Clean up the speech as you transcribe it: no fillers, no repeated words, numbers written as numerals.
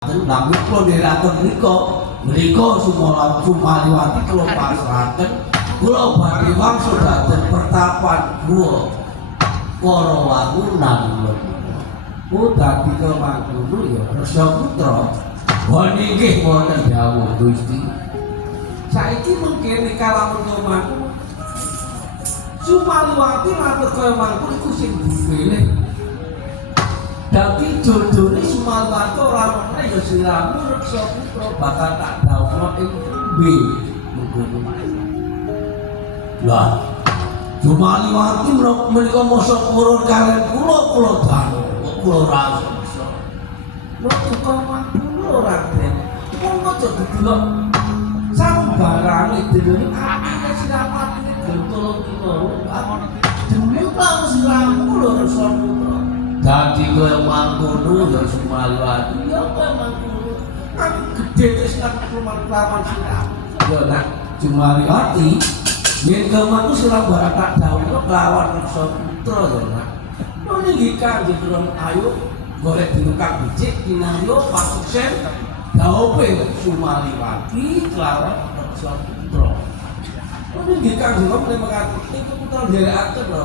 Namun kalau diraton mereka Sumaliwati kalau pasrahaken kula badhe wangsul dhateng pertapan gua para wangunan ku dadi kemangkono ya Rasa Putra wani nggih wonten dawuh Gusti saiki mengkene kalamun kemangkono Sumaliwati matur kaya mangkono iku sing dipilih dadi jodone Sumaliwati ora ana ya siramu Rasa Putra bakal tak dawuh ing tembe mengkono lah Sumaliwati menika masa purun kalian kula dangu kula rasa lho kok mangkono Raden kok aja didelok sambarane dene atine siramane gentol-gentol demi kang siramu lho Rasa Putra dadi kowe mangkono ya Sumaliwati ya kowe mangkono aku gedhe wis nang kelaman siramu ya nak Sumaliwati yen kemaku Surabaya tak dawuh lawan Rasa Putra ya nak niki Kanjeng Durung ayo golek dinukang becik kinaryo pasuksen dawuhe Sumaliwati kelawan Rasa Putra niki Kanjeng Durung mengatakan niku putra nderekaken lho